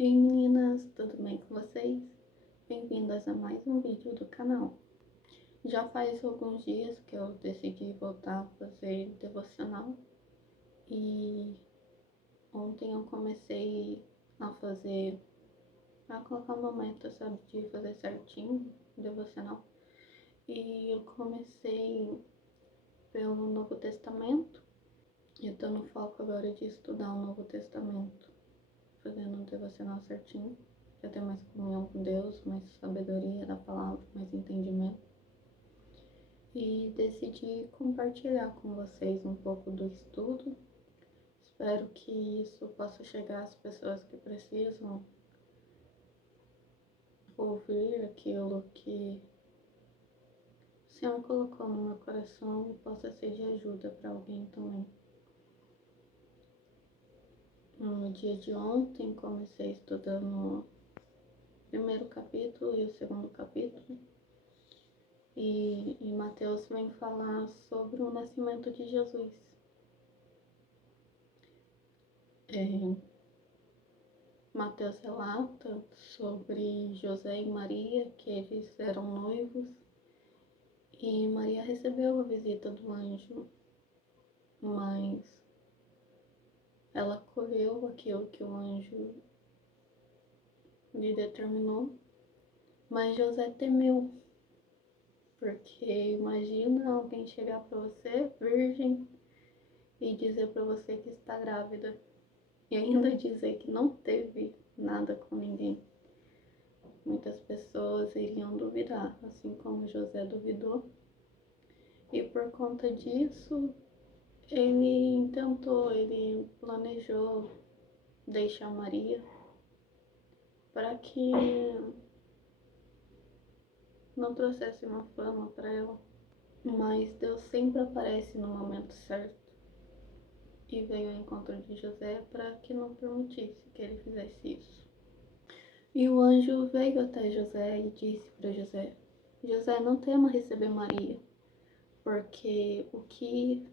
Oi meninas, tudo bem com vocês? Bem-vindas a mais um vídeo do canal. Já faz alguns dias que eu decidi voltar a fazer devocional e ontem eu comecei a colocar uma meta, sabe, de fazer certinho o devocional. E eu comecei pelo Novo Testamento e eu tô no foco agora de estudar o Novo Testamento, fazendo um devocional certinho. Já ter mais comunhão com Deus, mais sabedoria da palavra, mais entendimento. E decidi compartilhar com vocês um pouco do estudo. Espero que isso possa chegar às pessoas que precisam ouvir aquilo que o Senhor colocou no meu coração e possa ser de ajuda para alguém também. No dia de ontem comecei estudando o primeiro capítulo e o segundo capítulo. E Mateus vem falar sobre o nascimento de Jesus. Mateus relata sobre José e Maria, que eles eram noivos, e Maria recebeu a visita do anjo, mas ela colheu aquilo que o anjo lhe determinou, mas José temeu, porque imagina alguém chegar para você, virgem, e dizer para você que está grávida, e ainda dizer que não teve nada com ninguém. Muitas pessoas iriam duvidar, assim como José duvidou. E por conta disso, ele planejou deixar Maria para que não trouxesse uma fama para ela. Mas Deus sempre aparece no momento certo e veio ao encontro de José para que não permitisse que ele fizesse isso. E o anjo veio até José e disse para José: José, não tema receber Maria, porque o que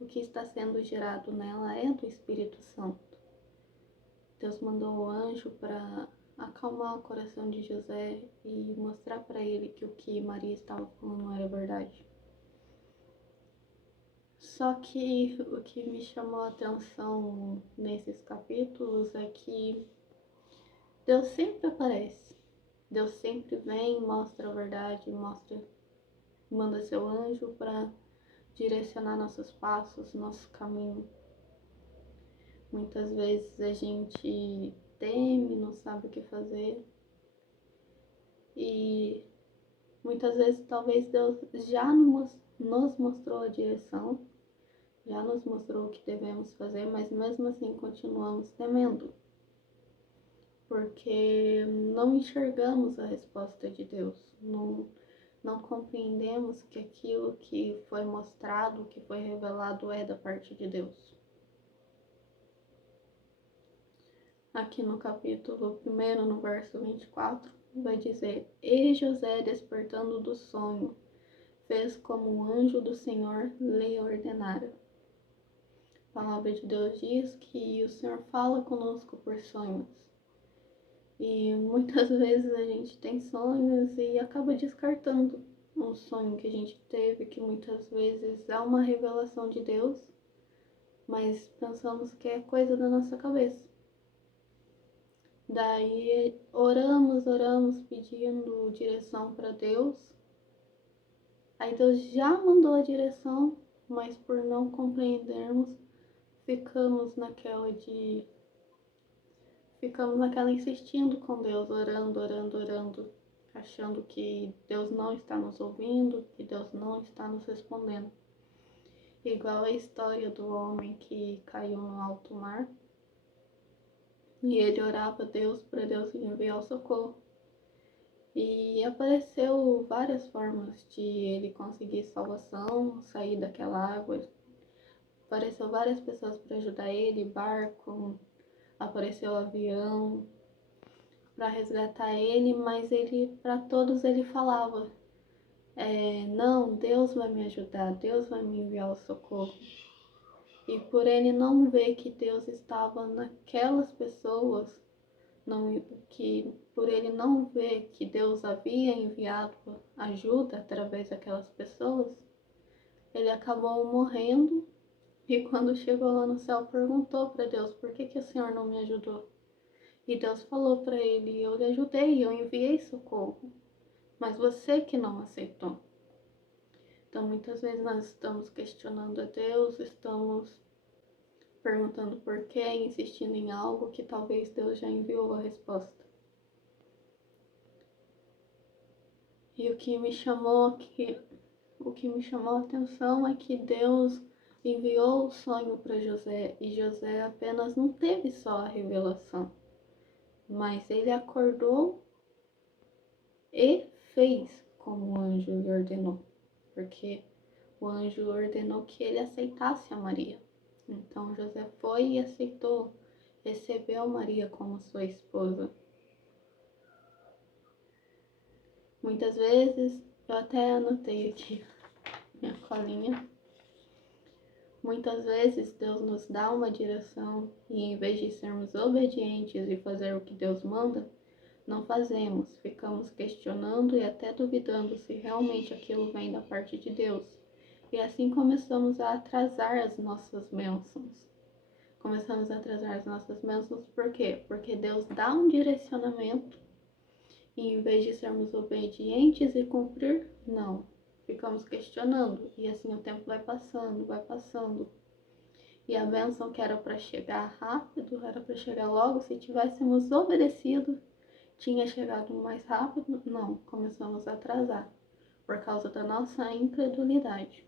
está sendo gerado nela é do Espírito Santo. Deus mandou o anjo para acalmar o coração de José e mostrar para ele que o que Maria estava falando não era verdade. Só que o que me chamou a atenção nesses capítulos é que Deus sempre aparece. Deus sempre vem, mostra a verdade, manda seu anjo para direcionar nossos passos, nosso caminho. Muitas vezes a gente teme, não sabe o que fazer. E muitas vezes talvez Deus já nos mostrou a direção, já nos mostrou o que devemos fazer, mas mesmo assim continuamos temendo. Porque não enxergamos a resposta de Deus, não compreendemos que aquilo que foi mostrado, que foi revelado é da parte de Deus. Aqui no capítulo 1, no verso 24, vai dizer: E José, despertando do sonho, fez como o anjo do Senhor lhe ordenara. A palavra de Deus diz que o Senhor fala conosco por sonhos. E muitas vezes a gente tem sonhos e acaba descartando um sonho que a gente teve, que muitas vezes é uma revelação de Deus, mas pensamos que é coisa da nossa cabeça. Daí oramos pedindo direção para Deus. Aí Deus já mandou a direção, mas por não compreendermos, ficamos naquela insistindo com Deus, orando, achando que Deus não está nos ouvindo, que Deus não está nos respondendo. Igual a história do homem que caiu no alto mar. E ele orava a Deus para Deus enviar o socorro. E apareceu várias formas de ele conseguir salvação, sair daquela água. Apareceu várias pessoas para ajudar ele, barco, apareceu avião para resgatar ele, mas para todos ele falava: não, Deus vai me ajudar, Deus vai me enviar o socorro. E por ele não ver que Deus estava naquelas pessoas, que por ele não ver que Deus havia enviado ajuda através daquelas pessoas, ele acabou morrendo e quando chegou lá no céu perguntou para Deus, por que o Senhor não me ajudou? E Deus falou para ele, eu lhe ajudei, eu enviei socorro, mas você que não aceitou. Então muitas vezes nós estamos questionando a Deus, estamos perguntando por quê, insistindo em algo que talvez Deus já enviou a resposta. E o que me chamou a atenção é que Deus enviou o sonho para José e José apenas não teve só a revelação, mas ele acordou e fez como o anjo lhe ordenou, porque o anjo ordenou que ele aceitasse a Maria. Então José foi e aceitou, recebeu Maria como sua esposa. Muitas vezes, eu até anotei aqui minha colinha, muitas vezes Deus nos dá uma direção e em vez de sermos obedientes e fazer o que Deus manda, não fazemos, ficamos questionando e até duvidando se realmente aquilo vem da parte de Deus. E assim começamos a atrasar as nossas bênçãos. Por quê? Porque Deus dá um direcionamento e em vez de sermos obedientes e cumprir, não. Ficamos questionando e assim o tempo vai passando, vai passando. E a bênção que era para chegar rápido, era para chegar logo, se tivéssemos obedecido, tinha chegado mais rápido? Não, começamos a atrasar por causa da nossa incredulidade.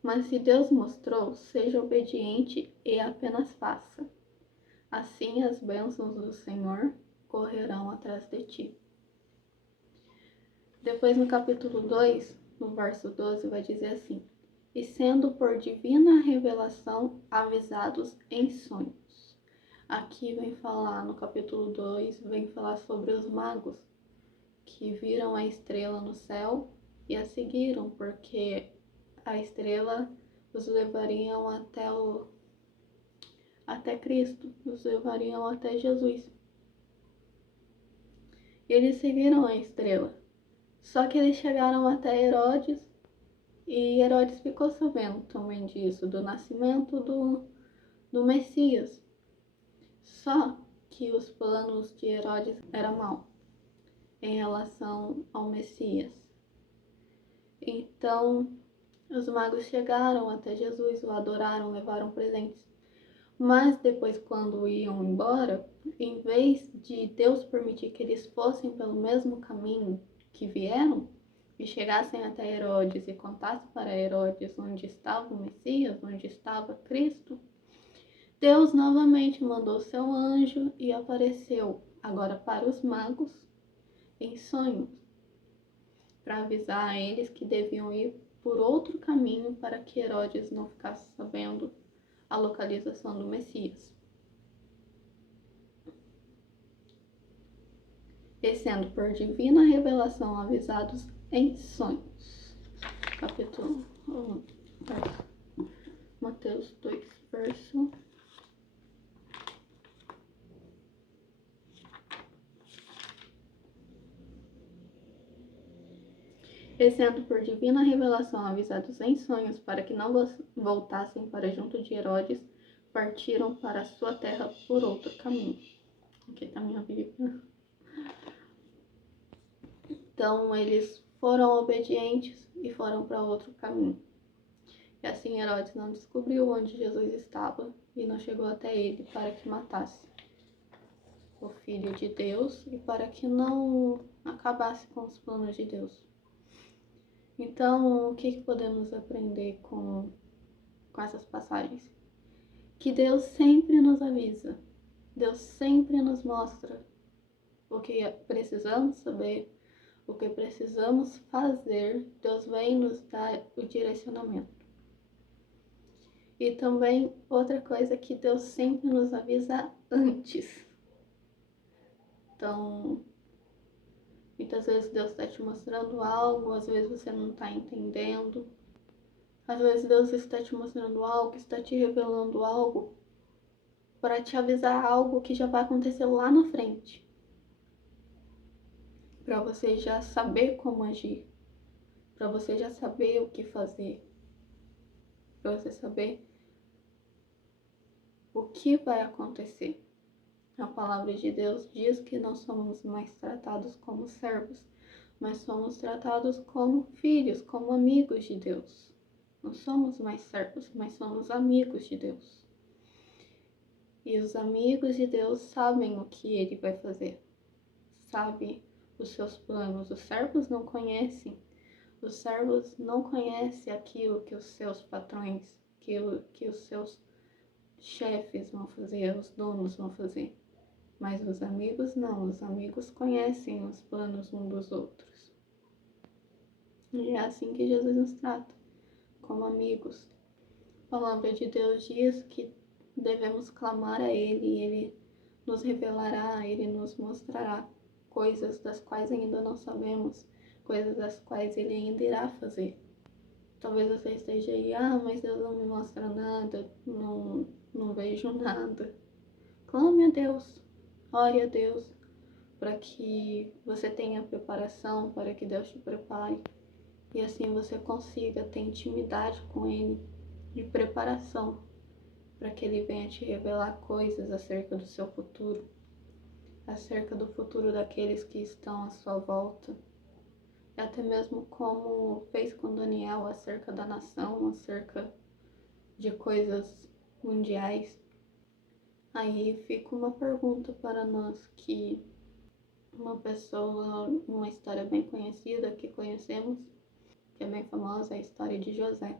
Mas se Deus mostrou, seja obediente e apenas faça. Assim as bênçãos do Senhor correrão atrás de ti. Depois no capítulo 2, no verso 12, vai dizer assim: e sendo por divina revelação avisados em sonhos. Aqui vem falar, no capítulo 2, vem falar sobre os magos que viram a estrela no céu e a seguiram, porque a estrela os levariam até Cristo, os levariam até Jesus. E eles seguiram a estrela. Só que eles chegaram até Herodes e Herodes ficou sabendo também disso, do nascimento do Messias. Só que os planos de Herodes eram maus em relação ao Messias. Então, os magos chegaram até Jesus, o adoraram, levaram presentes. Mas depois, quando iam embora, em vez de Deus permitir que eles fossem pelo mesmo caminho que vieram, e chegassem até Herodes e contassem para Herodes onde estava o Messias, onde estava Cristo, Deus novamente mandou seu anjo e apareceu agora para os magos em sonhos, para avisar a eles que deviam ir por outro caminho para que Herodes não ficasse sabendo a localização do Messias. E sendo por divina revelação avisados em sonhos. Capítulo 1, Mateus 2, verso. E sendo por divina revelação avisados em sonhos para que não voltassem para junto de Herodes, partiram para a sua terra por outro caminho. Aqui está minha Bíblia. Então eles foram obedientes e foram para outro caminho. E assim Herodes não descobriu onde Jesus estava e não chegou até ele para que matasse o Filho de Deus e para que não acabasse com os planos de Deus. Então, o que podemos aprender com essas passagens? Que Deus sempre nos avisa, Deus sempre nos mostra o que precisamos saber, o que precisamos fazer, Deus vem nos dar o direcionamento. E também outra coisa que Deus sempre nos avisa antes. Então, muitas vezes Deus está te mostrando algo, às vezes você não está entendendo. Às vezes Deus está te mostrando algo, está te revelando algo para te avisar algo que já vai acontecer lá na frente, para você já saber como agir, para você já saber o que fazer, para você saber o que vai acontecer. A palavra de Deus diz que não somos mais tratados como servos, mas somos tratados como filhos, como amigos de Deus. Não somos mais servos, mas somos amigos de Deus. E os amigos de Deus sabem o que ele vai fazer, sabem os seus planos. Os servos não conhecem. Os servos não conhecem aquilo que os seus patrões, que os seus chefes vão fazer, os donos vão fazer. Mas os amigos não, os amigos conhecem os planos uns dos outros. E é assim que Jesus nos trata, como amigos. A palavra de Deus diz que devemos clamar a Ele e Ele nos revelará, Ele nos mostrará coisas das quais ainda não sabemos, coisas das quais Ele ainda irá fazer. Talvez você esteja aí, mas Deus não me mostra nada, não vejo nada. Clame a Deus, ore a Deus, para que você tenha preparação, para que Deus te prepare. E assim você consiga ter intimidade com Ele e preparação para que Ele venha te revelar coisas acerca do seu futuro, acerca do futuro daqueles que estão à sua volta, e até mesmo como fez com Daniel acerca da nação, acerca de coisas mundiais. Aí fica uma pergunta para nós, que uma pessoa, uma história bem conhecida que conhecemos, que é bem famosa, é a história de José.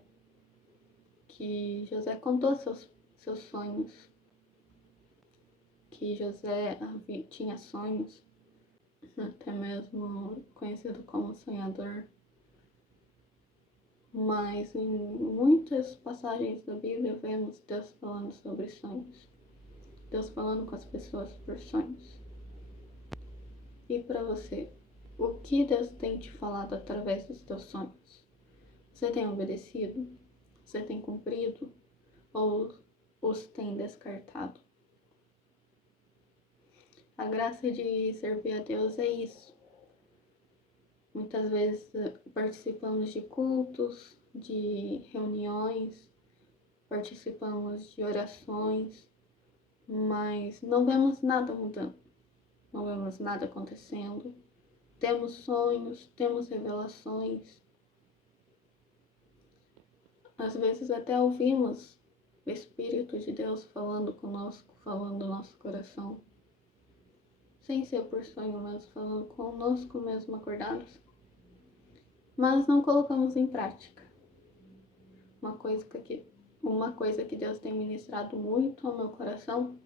Que José contou seus sonhos, que José tinha sonhos, até mesmo conhecido como sonhador. Mas em muitas passagens da Bíblia vemos Deus falando sobre sonhos, Deus falando com as pessoas por sonhos. E para você, o que Deus tem te falado através dos teus sonhos? Você tem obedecido? Você tem cumprido? Ou os tem descartado? A graça de servir a Deus é isso. Muitas vezes participamos de cultos, de reuniões, participamos de orações, mas não vemos nada mudando, não vemos nada acontecendo. Temos sonhos, temos revelações. Às vezes até ouvimos o Espírito de Deus falando conosco, falando no nosso coração, sem ser por sonho, mas falando conosco mesmo acordados. Mas não colocamos em prática. Uma coisa que Deus tem ministrado muito ao meu coração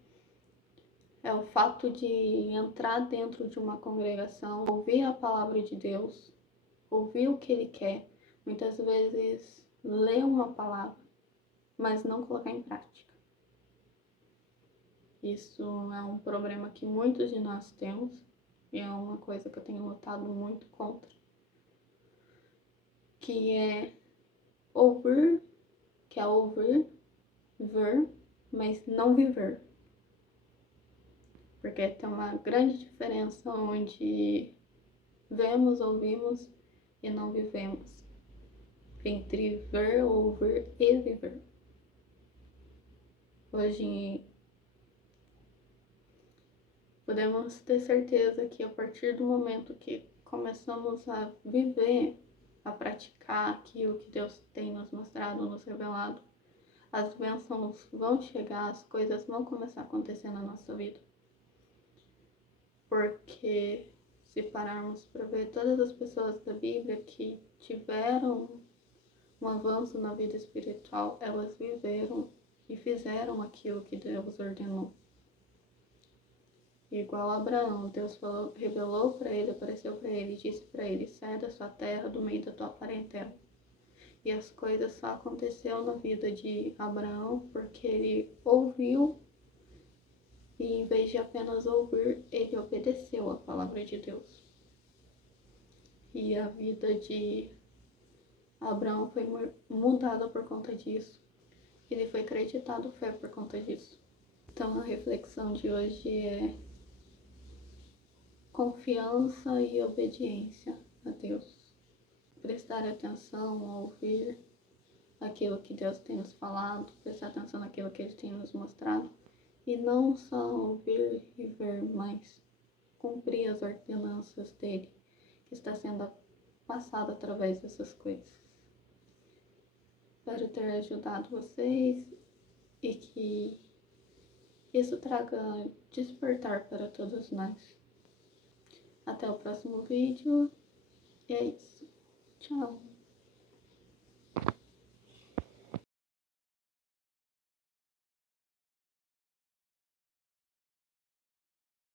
é o fato de entrar dentro de uma congregação, ouvir a palavra de Deus, ouvir o que Ele quer, muitas vezes ler uma palavra, mas não colocar em prática. Isso é um problema que muitos de nós temos e é uma coisa que eu tenho lutado muito contra, que é ouvir, ver, mas não viver. Porque tem uma grande diferença onde vemos, ouvimos e não vivemos, entre ver, ouvir e viver. Hoje podemos ter certeza que a partir do momento que começamos a viver, a praticar aquilo que Deus tem nos mostrado, nos revelado, as bênçãos vão chegar, as coisas vão começar a acontecer na nossa vida. Porque se pararmos para ver todas as pessoas da Bíblia que tiveram um avanço na vida espiritual, elas viveram e fizeram aquilo que Deus ordenou. Igual a Abraão, Deus revelou para ele, apareceu para ele e disse para ele: sai da sua terra, do meio da tua parentela. E as coisas só aconteceram na vida de Abraão porque ele ouviu e, em vez de apenas ouvir, ele obedeceu a palavra de Deus. E a vida de Abraão foi mudada por conta disso. Ele foi acreditado fé por conta disso. Então a reflexão de hoje é confiança e obediência a Deus. Prestar atenção, ouvir aquilo que Deus tem nos falado, prestar atenção naquilo que Ele tem nos mostrado. E não só ouvir e ver, mas cumprir as ordenanças dele, que está sendo passado através dessas coisas. Espero ter ajudado vocês e que isso traga despertar para todos nós. Até o próximo vídeo. E é isso. Tchau.